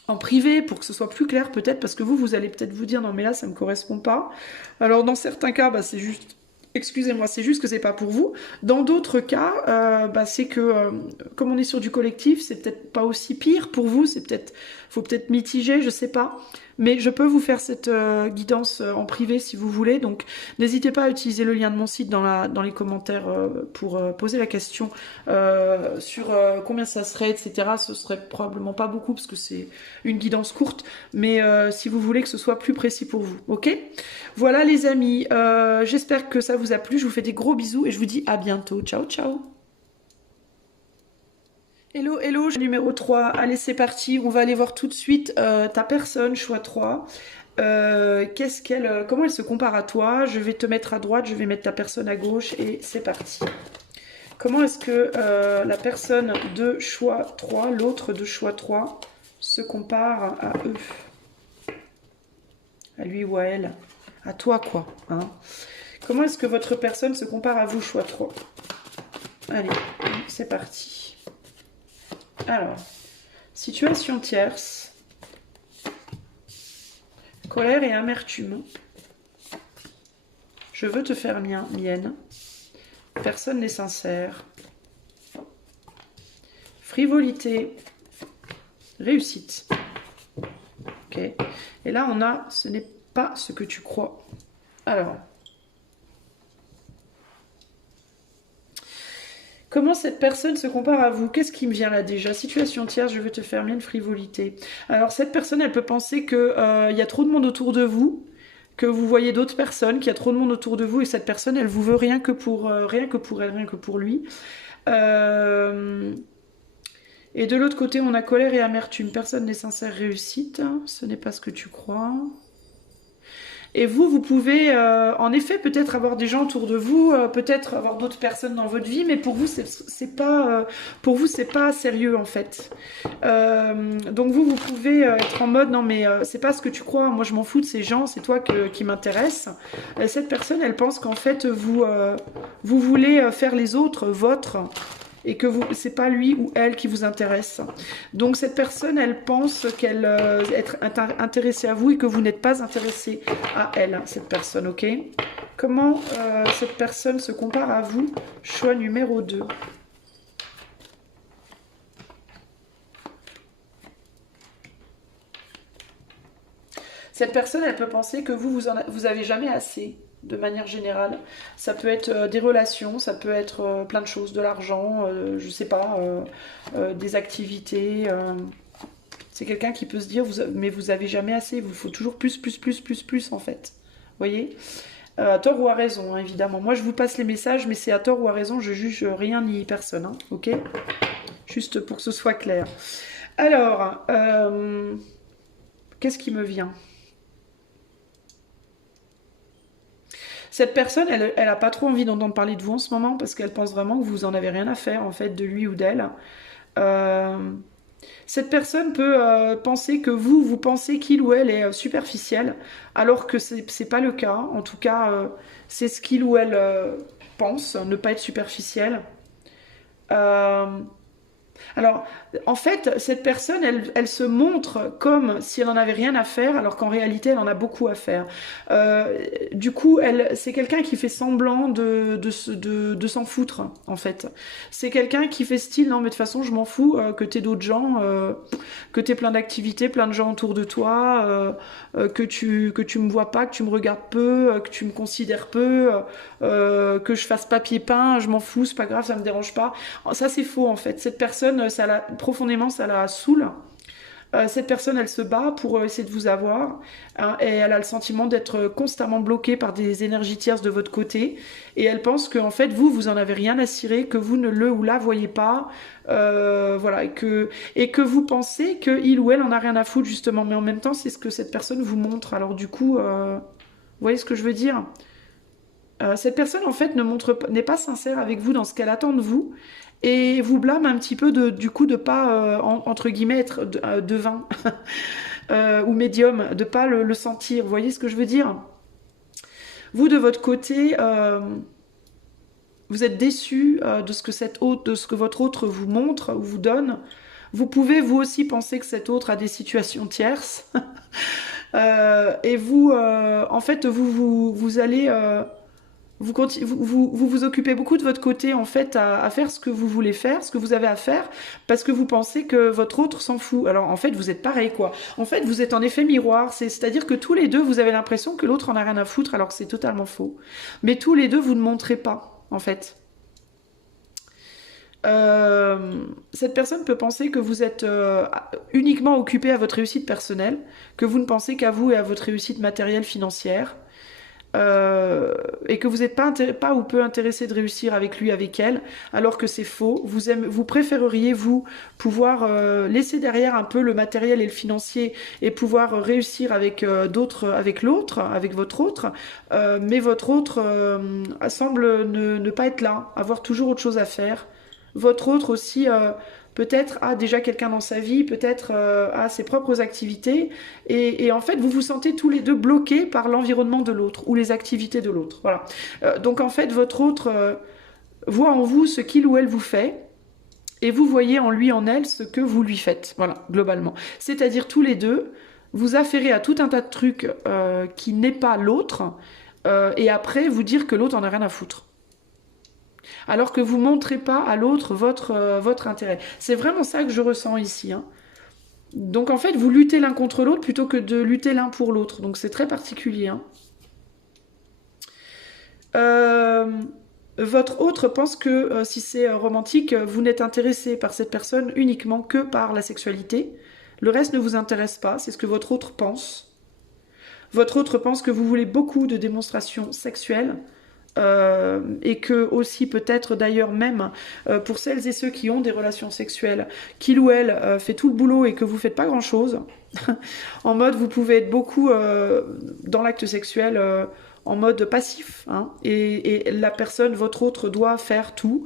en privé, pour que ce soit plus clair peut-être, parce que vous allez peut-être vous dire non mais là, ça me correspond pas. Alors dans certains cas, bah, c'est juste... Excusez-moi, c'est juste que c'est pas pour vous. Dans d'autres cas, c'est que comme on est sur du collectif, c'est peut-être pas aussi pire pour vous. Faut peut-être mitiger, je sais pas. Mais je peux vous faire cette guidance en privé si vous voulez. Donc n'hésitez pas à utiliser le lien de mon site dans les commentaires pour poser la question sur combien ça serait, etc. Ce serait probablement pas beaucoup parce que c'est une guidance courte. Mais si vous voulez que ce soit plus précis pour vous, ok? Voilà les amis, j'espère que ça vous a plu. Je vous fais des gros bisous et je vous dis à bientôt. Ciao, ciao! Hello, hello, numéro 3. Allez, c'est parti. On va aller voir tout de suite ta personne, choix 3. Comment elle se compare à toi? Je vais te mettre à droite, je vais mettre ta personne à gauche et c'est parti. Comment est-ce que la personne de choix 3, l'autre de choix 3, se compare à eux? À lui ou à elle? À toi, quoi. Hein? Comment est-ce que votre personne se compare à vous, choix 3? Allez, c'est parti. Alors, situation tierce. Colère et amertume. Je veux te faire mienne. Personne n'est sincère. Frivolité. Réussite. Ok. Et là, on a, ce n'est pas ce que tu crois. Alors. Comment cette personne se compare à vous? Qu'est-ce qui me vient là déjà? Situation tierce, je veux te faire mienne, frivolité. Alors cette personne, elle peut penser qu'il y a trop de monde autour de vous, que vous voyez d'autres personnes, qu'il y a trop de monde autour de vous, et cette personne, elle vous veut rien que pour elle, rien que pour lui. Et de l'autre côté, on a colère et amertume. Personne n'est sincère, réussite. Ce n'est pas ce que tu crois. Et vous pouvez en effet peut-être avoir des gens autour de vous, peut-être avoir d'autres personnes dans votre vie, mais pour vous c'est pas sérieux en fait. Donc vous pouvez être en mode non mais c'est pas ce que tu crois, moi je m'en fous de ces gens, c'est toi qui m'intéresse. Cette personne elle pense qu'en fait vous voulez faire les autres vôtres. Et que c'est pas lui ou elle qui vous intéresse. Donc cette personne, elle pense qu'elle est intéressée à vous et que vous n'êtes pas intéressé à elle, cette personne, ok? Comment cette personne se compare à vous? Choix numéro 2. Cette personne, elle peut penser que vous avez jamais assez. De manière générale, ça peut être des relations, ça peut être plein de choses, de l'argent, je sais pas, des activités. C'est quelqu'un qui peut se dire, mais vous avez jamais assez, il vous faut toujours plus en fait. Vous voyez, à tort ou à raison, hein, évidemment. Moi, je vous passe les messages, mais c'est à tort ou à raison, je juge rien ni personne, hein, ok? Juste pour que ce soit clair. Alors, qu'est-ce qui me vient? Cette personne, elle a pas trop envie d'entendre parler de vous en ce moment parce qu'elle pense vraiment que vous en avez rien à faire en fait de lui ou d'elle. Cette personne peut penser que vous pensez qu'il ou elle est superficiel alors que c'est pas le cas. En tout cas, c'est ce qu'il ou elle pense, ne pas être superficiel. Alors, en fait, cette personne, elle se montre comme si elle n'en avait rien à faire, alors qu'en réalité, elle en a beaucoup à faire. Du coup, c'est quelqu'un qui fait semblant de s'en foutre, en fait. C'est quelqu'un qui fait style, non, mais de toute façon, je m'en fous que t'aies d'autres gens, que t'aies plein d'activités, plein de gens autour de toi, que tu me vois pas, que tu me regardes peu, que tu me considères peu, que je fasse papier peint, je m'en fous, c'est pas grave, ça me dérange pas. Ça, c'est faux, en fait. Cette personne, profondément, ça la saoule. Cette personne, elle se bat pour essayer de vous avoir, hein, et elle a le sentiment d'être constamment bloquée par des énergies tierces de votre côté, et elle pense que en fait vous en avez rien à cirer, que vous ne le ou la voyez pas, voilà, et que vous pensez que il ou elle en a rien à foutre justement, mais en même temps c'est ce que cette personne vous montre. Alors du coup, vous voyez ce que je veux dire? Cette personne en fait n'est pas sincère avec vous dans ce qu'elle attend de vous, et vous blâme un petit peu du coup de pas entre guillemets être devin ou médium, de pas le sentir. Vous voyez ce que je veux dire? Vous de votre côté, vous êtes déçu de ce que votre autre vous montre ou vous donne. Vous pouvez vous aussi penser que cet autre a des situations tierces. Et vous, en fait, vous allez vous occupez beaucoup de votre côté en fait à faire ce que vous voulez faire, ce que vous avez à faire, parce que vous pensez que votre autre s'en fout. Alors en fait vous êtes pareil quoi. En fait vous êtes en effet miroir, c'est-à-dire que tous les deux vous avez l'impression que l'autre en a rien à foutre alors que c'est totalement faux. Mais tous les deux vous ne montrez pas en fait. Cette personne peut penser que vous êtes uniquement occupé à votre réussite personnelle, que vous ne pensez qu'à vous et à votre réussite matérielle financière. et que vous n'êtes pas ou peu intéressé de réussir avec lui, avec elle, alors que c'est faux. Vous préféreriez, vous, pouvoir laisser derrière un peu le matériel et le financier et pouvoir réussir avec avec l'autre, avec votre autre, mais votre autre semble ne pas être là, avoir toujours autre chose à faire. Votre autre aussi peut-être a déjà quelqu'un dans sa vie, peut-être a ses propres activités, et en fait vous vous sentez tous les deux bloqués par l'environnement de l'autre ou les activités de l'autre. Voilà. Donc en fait votre autre voit en vous ce qu'il ou elle vous fait, et vous voyez en lui, en elle, ce que vous lui faites. Voilà, globalement. C'est-à-dire tous les deux, vous affairez à tout un tas de trucs qui n'est pas l'autre, et après vous dire que l'autre en a rien à foutre. Alors que vous ne montrez pas à l'autre votre intérêt. C'est vraiment ça que je ressens ici. Hein. Donc en fait, vous luttez l'un contre l'autre plutôt que de lutter l'un pour l'autre. Donc c'est très particulier. Hein. Votre autre pense que si c'est romantique, vous n'êtes intéressé par cette personne uniquement que par la sexualité. Le reste ne vous intéresse pas, c'est ce que votre autre pense. Votre autre pense que vous voulez beaucoup de démonstrations sexuelles. Et que aussi peut-être d'ailleurs même pour celles et ceux qui ont des relations sexuelles, qu'il ou elle fait tout le boulot et que vous faites pas grand chose, en mode vous pouvez être beaucoup dans l'acte sexuel en mode passif, hein, et la personne, votre autre, doit faire tout.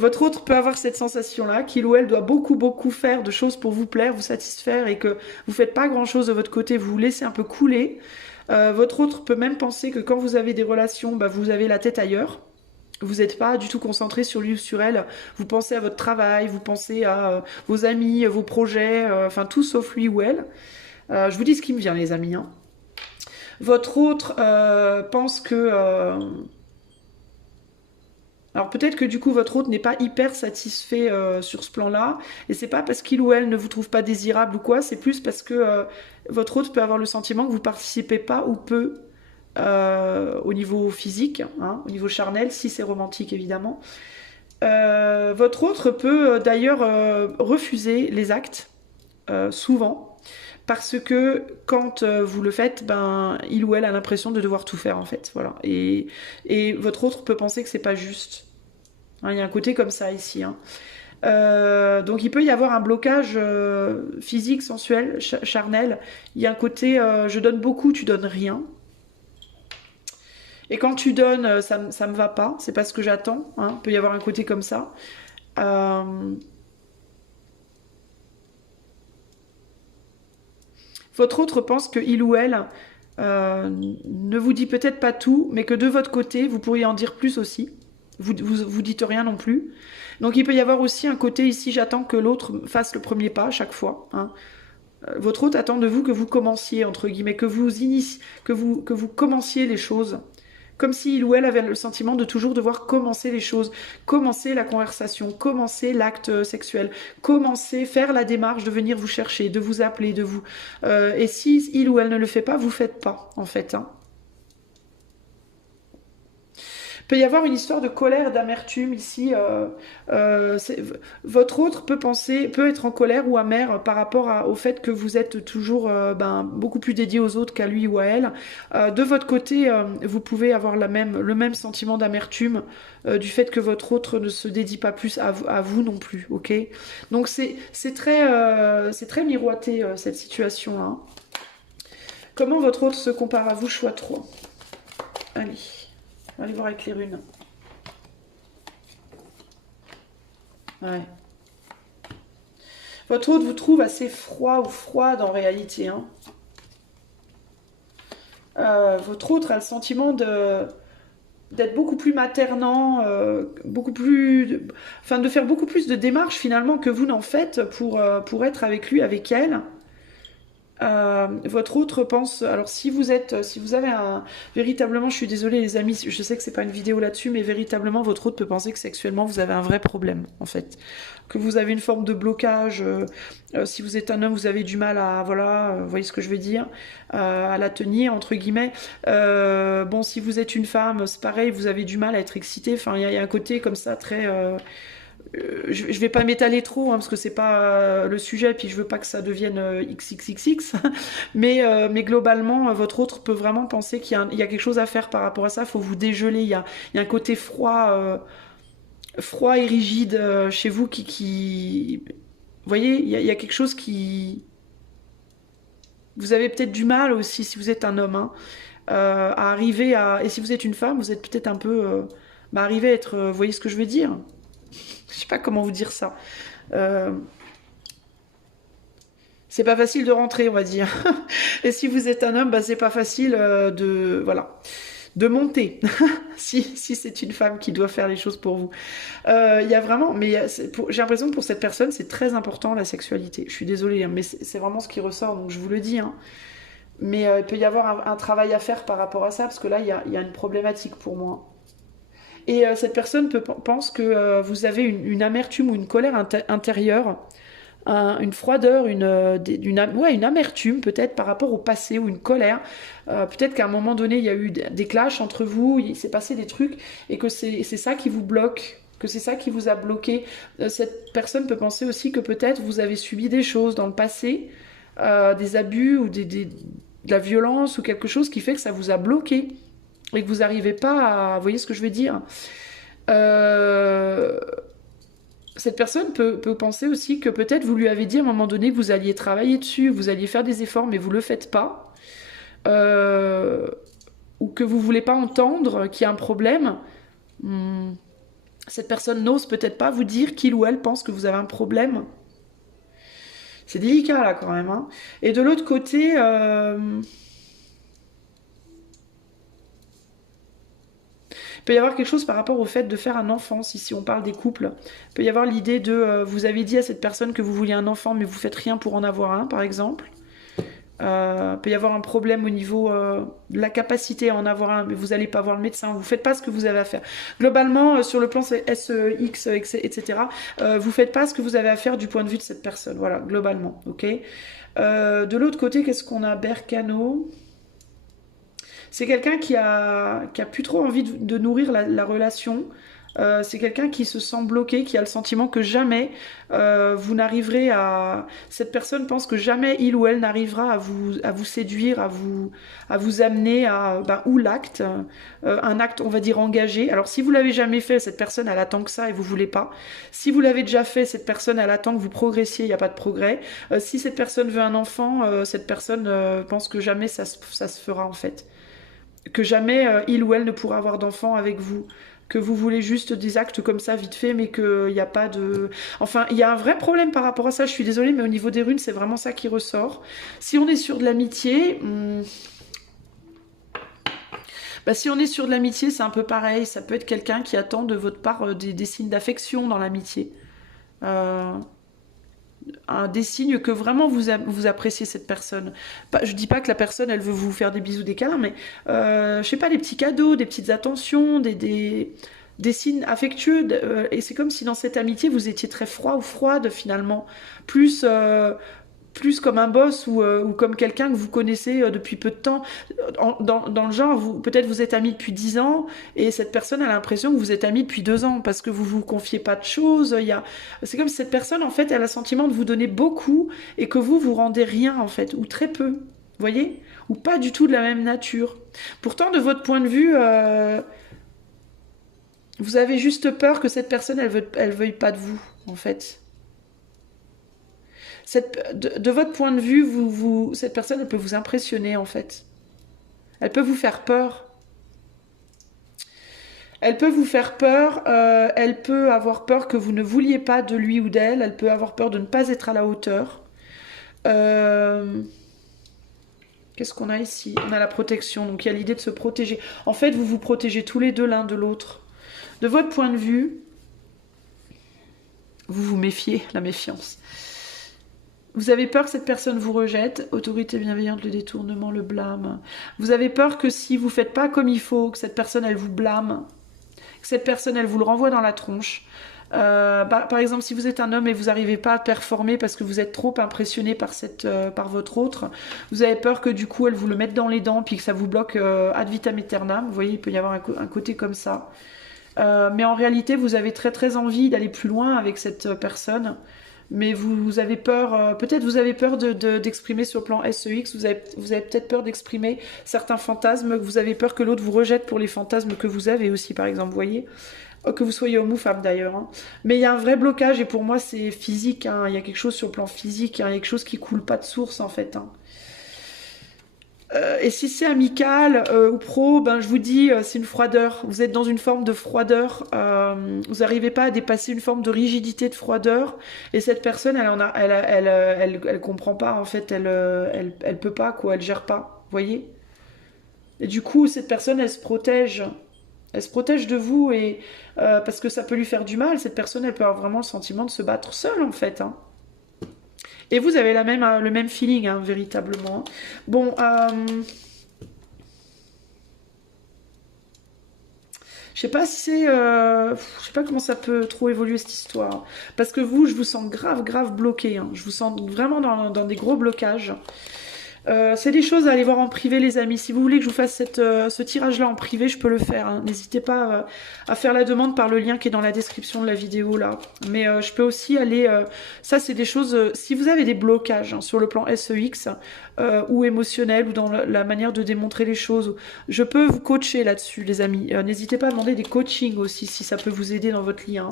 Votre autre peut avoir cette sensation-là, qu'il ou elle doit beaucoup faire de choses pour vous plaire, vous satisfaire, et que vous faites pas grand chose de votre côté, vous vous laissez un peu couler. Votre autre peut même penser que quand vous avez des relations, bah, vous avez la tête ailleurs. Vous n'êtes pas du tout concentré sur lui ou sur elle. Vous pensez à votre travail, vous pensez à vos amis, vos projets, enfin tout sauf lui ou elle. Je vous dis ce qui me vient, les amis. Hein. Votre autre pense que... Alors peut-être que du coup votre autre n'est pas hyper satisfait sur ce plan-là, et c'est pas parce qu'il ou elle ne vous trouve pas désirable ou quoi, c'est plus parce que votre autre peut avoir le sentiment que vous participez pas ou peu au niveau physique, hein, au niveau charnel, si c'est romantique évidemment. Votre autre peut d'ailleurs refuser les actes, souvent, parce que quand vous le faites, ben, il ou elle a l'impression de devoir tout faire en fait. Voilà. Et votre autre peut penser que c'est pas juste. Hein, il y a un côté comme ça ici. Hein. Donc il peut y avoir un blocage physique, sensuel, charnel. Il y a un côté je donne beaucoup, tu donnes rien. Et quand tu donnes, ça me va pas, c'est pas ce que j'attends. Hein. Il peut y avoir un côté comme ça. Votre autre pense que il ou elle ne vous dit peut-être pas tout, mais que de votre côté, vous pourriez en dire plus aussi. Vous dites rien non plus. Donc il peut y avoir aussi un côté ici, j'attends que l'autre fasse le premier pas à chaque fois. Hein. Votre autre attend de vous que vous commenciez, entre guillemets, que vous commenciez les choses. Comme si il ou elle avait le sentiment de toujours devoir commencer les choses, commencer la conversation, commencer l'acte sexuel, commencer, faire la démarche de venir vous chercher, de vous appeler, de vous... et si il ou elle ne le fait pas, vous faites pas, en fait. Hein. Il peut y avoir une histoire de colère, d'amertume ici. Votre autre peut être en colère ou amère par rapport au fait que vous êtes toujours beaucoup plus dédié aux autres qu'à lui ou à elle. De votre côté, vous pouvez avoir le même sentiment d'amertume du fait que votre autre ne se dédie pas plus à vous non plus. Ok. Donc c'est très miroité cette situation. Hein. Comment votre autre se compare à vous? Choix 3. Allez. On va aller voir avec les runes. Ouais. Votre autre vous trouve assez froid ou froide en réalité. Hein. Votre autre a le sentiment d'être beaucoup plus maternant, de faire beaucoup plus de démarches finalement que vous n'en faites pour être avec lui, avec elle. Votre autre pense, alors si vous avez véritablement, je suis désolée les amis, je sais que c'est pas une vidéo là-dessus, mais véritablement votre autre peut penser que sexuellement vous avez un vrai problème en fait, que vous avez une forme de blocage. Si vous êtes un homme, vous avez du mal à, voilà, vous voyez ce que je veux dire, à la tenir entre guillemets. Bon, si vous êtes une femme, c'est pareil, vous avez du mal à être excité. Enfin, il y a un côté comme ça très je vais pas m'étaler trop, hein, parce que c'est pas le sujet, puis je veux pas que ça devienne XXXX, mais globalement, votre autre peut vraiment penser il y a quelque chose à faire par rapport à ça, il faut vous dégeler, il y a un côté froid, froid et rigide chez vous vous voyez, il y a quelque chose qui... Vous avez peut-être du mal aussi, si vous êtes un homme, hein, à arriver à... Et si vous êtes une femme, vous êtes peut-être un peu... bah, arriver à être... vous voyez ce que je veux dire? Je sais pas comment vous dire ça. Euh, c'est pas facile de rentrer, on va dire. Et si vous êtes un homme, bah, c'est pas facile de... Voilà. De monter, si c'est une femme qui doit faire les choses pour vous. Il y a vraiment, mais j'ai l'impression que pour cette personne, c'est très important la sexualité. Je suis désolée, hein, mais c'est vraiment ce qui ressort, donc je vous le dis. Hein. Mais il peut y avoir un travail à faire par rapport à ça, parce que là, il y a une problématique pour moi. Et cette personne pense que vous avez une amertume ou une colère intérieure, une froideur, ouais, une amertume peut-être par rapport au passé ou une colère. Peut-être qu'à un moment donné, il y a eu des clashs entre vous, il s'est passé des trucs et que c'est ça qui vous bloque, que c'est ça qui vous a bloqué. Cette personne peut penser aussi que peut-être vous avez subi des choses dans le passé, des abus ou de la violence ou quelque chose qui fait que ça vous a bloqué et que vous n'arrivez pas à... Vous voyez ce que je veux dire? euh, Cette personne peut penser aussi que peut-être vous lui avez dit à un moment donné que vous alliez travailler dessus, vous alliez faire des efforts, mais vous le faites pas. Euh, ou que vous voulez pas entendre qu'il y a un problème. Hmm. Cette personne n'ose peut-être pas vous dire qu'il ou elle pense que vous avez un problème. C'est délicat là quand même. Hein. Et de l'autre côté, il peut y avoir quelque chose par rapport au fait de faire un enfant, si on parle des couples. Il peut y avoir l'idée de, vous avez dit à cette personne que vous vouliez un enfant, mais vous faites rien pour en avoir un, par exemple. Il peut y avoir un problème au niveau de la capacité à en avoir un, mais vous n'allez pas voir le médecin, vous ne faites pas ce que vous avez à faire. Globalement, sur le plan SX, etc., vous ne faites pas ce que vous avez à faire du point de vue de cette personne. Voilà, globalement. Ok. De l'autre côté, qu'est-ce qu'on a? Bercano. C'est quelqu'un qui a plus trop envie de nourrir la relation. C'est quelqu'un qui se sent bloqué, qui a le sentiment que jamais vous n'arriverez à... Cette personne pense que jamais il ou elle n'arrivera à vous séduire, à vous amener à... Ben, ou l'acte, un acte, on va dire, engagé. Alors si vous l'avez jamais fait, cette personne, elle attend que ça et vous voulez pas. Si vous l'avez déjà fait, cette personne, elle attend que vous progressiez, il n'y a pas de progrès. Si cette personne veut un enfant, cette personne pense que jamais ça se fera en fait. Que jamais il ou elle ne pourra avoir d'enfant avec vous, que vous voulez juste des actes comme ça vite fait, mais qu'il n'y a pas de... Enfin, il y a un vrai problème par rapport à ça, je suis désolée, mais au niveau des runes, c'est vraiment ça qui ressort. Si on est sur de l'amitié... Bah, si on est sur de l'amitié, c'est un peu pareil, ça peut être quelqu'un qui attend de votre part des signes d'affection dans l'amitié. Euh, des signes que vraiment vous appréciez cette personne. Je dis pas que la personne elle veut vous faire des bisous, des câlins, mais je sais pas, des petits cadeaux, des petites attentions, des signes affectueux. Et c'est comme si dans cette amitié vous étiez très froid ou froide finalement, plus plus comme un boss ou comme quelqu'un que vous connaissez depuis peu de temps. Dans le genre, peut-être vous êtes amis depuis 10 ans et cette personne a l'impression que vous êtes amis depuis 2 ans parce que vous vous confiez pas de choses. C'est comme si cette personne, en fait, elle a le sentiment de vous donner beaucoup et que vous rendez rien, en fait, ou très peu. Vous voyez? Ou pas du tout de la même nature. Pourtant, de votre point de vue, vous avez juste peur que cette personne, elle veuille pas de vous, en fait. De votre point de vue, cette personne, elle peut vous impressionner en fait. Elle peut vous faire peur. Elle peut vous faire peur. Elle peut avoir peur que vous ne vouliez pas de lui ou d'elle. Elle peut avoir peur de ne pas être à la hauteur. Qu'est-ce qu'on a ici? On a la protection. Donc il y a l'idée de se protéger. En fait, vous vous protégez tous les deux l'un de l'autre. De votre point de vue, vous vous méfiez, la méfiance. Vous avez peur que cette personne vous rejette, autorité bienveillante, le détournement, le blâme. Vous avez peur que si vous ne faites pas comme il faut, que cette personne, elle vous blâme, que cette personne, elle vous le renvoie dans la tronche. Par exemple, si vous êtes un homme et vous n'arrivez pas à performer parce que vous êtes trop impressionné par votre autre, vous avez peur que du coup, elle vous le mette dans les dents puis que ça vous bloque ad vitam aeternam. Vous voyez, il peut y avoir un côté comme ça. Mais en réalité, vous avez très très envie d'aller plus loin avec cette personne. Mais vous avez peur, peut-être vous avez peur d'exprimer sur le plan SEX, vous avez peut-être peur d'exprimer certains fantasmes, vous avez peur que l'autre vous rejette pour les fantasmes que vous avez aussi, par exemple, vous voyez, que vous soyez homme ou femme d'ailleurs. Hein. Mais il y a un vrai blocage et pour moi c'est physique, hein. Il y a quelque chose sur le plan physique, hein. Il y a quelque chose qui coule pas de source en fait. Hein. Et si c'est amical ou pro, ben je vous dis, c'est une froideur. Vous êtes dans une forme de froideur. Vous n'arrivez pas à dépasser une forme de rigidité, de froideur. Et cette personne, elle comprend pas en fait. Elle peut pas quoi. Elle gère pas. Vous voyez. Et du coup, cette personne, elle se protège. Elle se protège de vous et parce que ça peut lui faire du mal. Cette personne, elle peut avoir vraiment le sentiment de se battre seule en fait. Hein. Et vous avez le même feeling, hein, véritablement. Bon, je sais pas si c'est... je sais pas comment ça peut trop évoluer cette histoire. Parce que vous, je vous sens grave, grave bloqué. Hein. Je vous sens vraiment dans des gros blocages. C'est des choses à aller voir en privé les amis. Si vous voulez que je vous fasse ce tirage-là en privé, je peux le faire. Hein. N'hésitez pas à faire la demande par le lien qui est dans la description de la vidéo là. Mais je peux aussi aller... ça c'est des choses... si vous avez des blocages hein, sur le plan SEX ou émotionnel ou dans la manière de démontrer les choses, je peux vous coacher là-dessus les amis. N'hésitez pas à demander des coachings aussi si ça peut vous aider dans votre lien.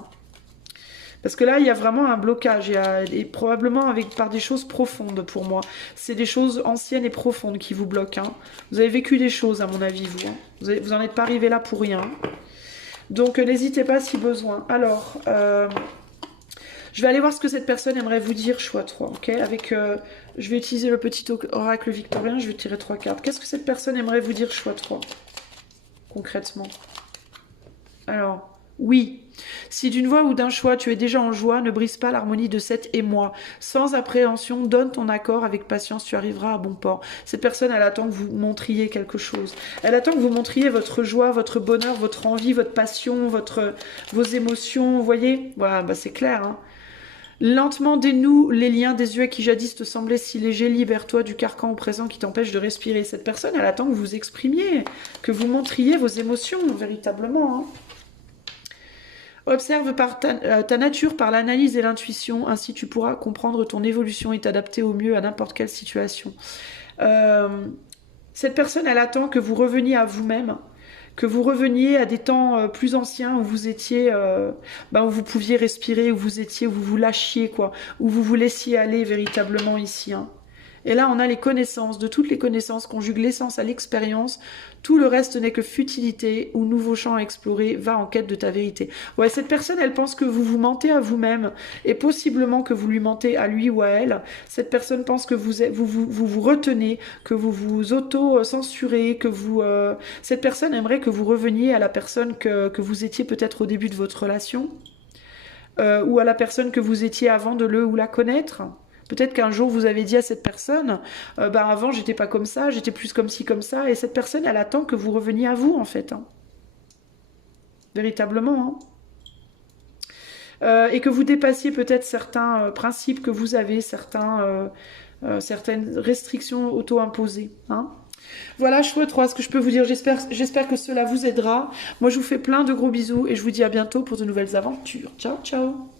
Parce que là, il y a vraiment un blocage, et probablement par des choses profondes pour moi. C'est des choses anciennes et profondes qui vous bloquent. Hein. Vous avez vécu des choses, à mon avis, vous. Hein. Vous n'en êtes pas arrivé là pour rien. Donc, n'hésitez pas si besoin. Alors, je vais aller voir ce que cette personne aimerait vous dire, choix 3. Ok. Je vais utiliser le petit oracle victorien, je vais tirer 3 cartes. Qu'est-ce que cette personne aimerait vous dire, choix 3, concrètement? Alors... Oui, si d'une voix ou d'un choix tu es déjà en joie, ne brise pas l'harmonie de cet émoi. Sans appréhension, donne ton accord, avec patience tu arriveras à bon port. Cette personne, elle attend que vous montriez quelque chose. Elle attend que vous montriez votre joie, votre bonheur, votre envie, votre passion, vos émotions, vous voyez? Voilà, bah c'est clair, hein. Lentement dénoue les liens des yeux qui jadis te semblaient si légers, libère-toi du carcan au présent qui t'empêche de respirer. Cette personne, elle attend que vous exprimiez, que vous montriez vos émotions, véritablement, hein. Observe par ta nature par l'analyse et l'intuition, ainsi tu pourras comprendre ton évolution et t'adapter au mieux à n'importe quelle situation. Cette personne, elle attend que vous reveniez à vous-même, que vous reveniez à des temps plus anciens où vous étiez, où vous pouviez respirer, où vous étiez, où vous vous lâchiez, quoi, où vous vous laissiez aller véritablement ici. Hein. Et là, on a les connaissances, de toutes les connaissances, conjugue l'essence à l'expérience. Tout le reste n'est que futilité ou nouveau champ à explorer. Va en quête de ta vérité. Ouais, cette personne, elle pense que vous vous mentez à vous-même et possiblement que vous lui mentez à lui ou à elle. Cette personne pense que vous retenez, que vous vous auto-censurez, que vous... Cette personne aimerait que vous reveniez à la personne que vous étiez peut-être au début de votre relation ou à la personne que vous étiez avant de le ou la connaître. Peut-être qu'un jour vous avez dit à cette personne, avant j'étais pas comme ça, j'étais plus comme ci, comme ça, et cette personne elle attend que vous reveniez à vous en fait. Hein. Véritablement. Hein. Et que vous dépassiez peut-être certains principes que vous avez, certaines restrictions auto-imposées. Hein. Voilà, choix 3, ce que je peux vous dire, j'espère que cela vous aidera. Moi je vous fais plein de gros bisous et je vous dis à bientôt pour de nouvelles aventures. Ciao, ciao.